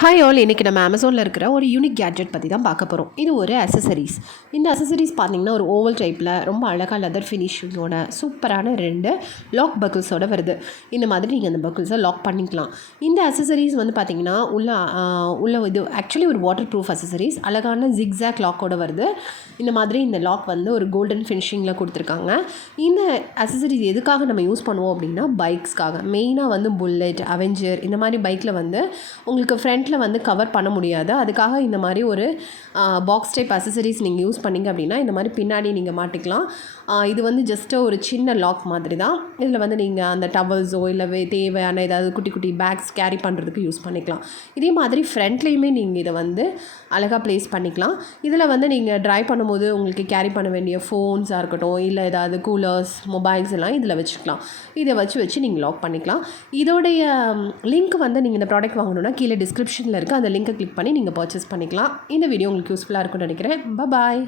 Hi all, இன்றைக்கி நம்ம அமேசானில் இருக்கிற ஒரு யூனிக் கேட்ஜெட் பற்றி தான் பார்க்க போகிறோம். இது ஒரு அசசரிஸ். இந்த அசசரிஸ் பார்த்திங்கன்னா ஒரு ஓவல் டைப்பில் ரொம்ப அழகாக லெதர் ஃபினிஷிங்கோட சூப்பரான 2 லாக் பக்கிள்ஸோடு வருது. இந்த மாதிரி நீங்கள் அந்த பக்கிள்ஸை லாக் பண்ணிக்கலாம். இந்த அசசரிஸ் வந்து பார்த்திங்கன்னா உள்ள இது ஆக்சுவலி ஒரு வாட்டர் ப்ரூஃப் அசசரிஸ். அழகான ஜிக்ஸாக் லாக்கோடு வருது. இந்த மாதிரி இந்த லாக் வந்து ஒரு கோல்டன் ஃபினிஷிங்கில் கொடுத்துருக்காங்க. இந்த அசசரிஸ் எதுக்காக நம்ம யூஸ் பண்ணுவோம் அப்படின்னா பைக்ஸ்க்காக. மெயினாக வந்து புல்லட், அவெஞ்சர் இந்த மாதிரி பைக்கில் வந்து உங்களுக்கு ஃப்ரண்ட்டில் வந்து கவர் பண்ண முடியாது. அதுக்காக இந்த மாதிரி ஒரு பாக்ஸ் டைப் அசசரிஸ் நீங்கள் யூஸ் பண்ணிங்க அப்படின்னா இந்த மாதிரி பின்னாடி நீங்கள் மாட்டிக்கலாம். இது வந்து ஜஸ்ட்டு ஒரு சின்ன லாக் மாதிரி தான். இதில் வந்து நீங்கள் அந்த டவல்ஸோ இல்லை தேவையான ஏதாவது குட்டி குட்டி பேக்ஸ் கேரி பண்ணுறதுக்கு யூஸ் பண்ணிக்கலாம். இதே மாதிரி ஃப்ரண்ட்லேயுமே நீங்கள் இதை வந்து அழகாக ப்ளேஸ் பண்ணிக்கலாம். இதில் வந்து நீங்கள் ட்ரைவ் பண்ணும்போது உங்களுக்கு கேரி பண்ண வேண்டிய ஃபோன்ஸாக இருக்கட்டும், இல்லை ஏதாவது கூலர்ஸ், மொபைல்ஸ் எல்லாம் இதில் வச்சுக்கலாம். இதை வச்சு நீங்கள் லாக் பண்ணிக்கலாம். இதோடைய லிங்க் வந்து நீங்கள் இந்த ப்ராடக்ட் வாங்கணுன்னா கீழே டிஸ்கிரிப்ஷனில் இருக்குது. அந்த லிங்கை கிளிக் பண்ணி நீங்கள் பர்ச்சேஸ் பண்ணிக்கலாம். இந்த வீடியோ உங்களுக்கு யூஸ்ஃபுல்லாக இருக்கும்னு நினைக்கிறேன். பாய்.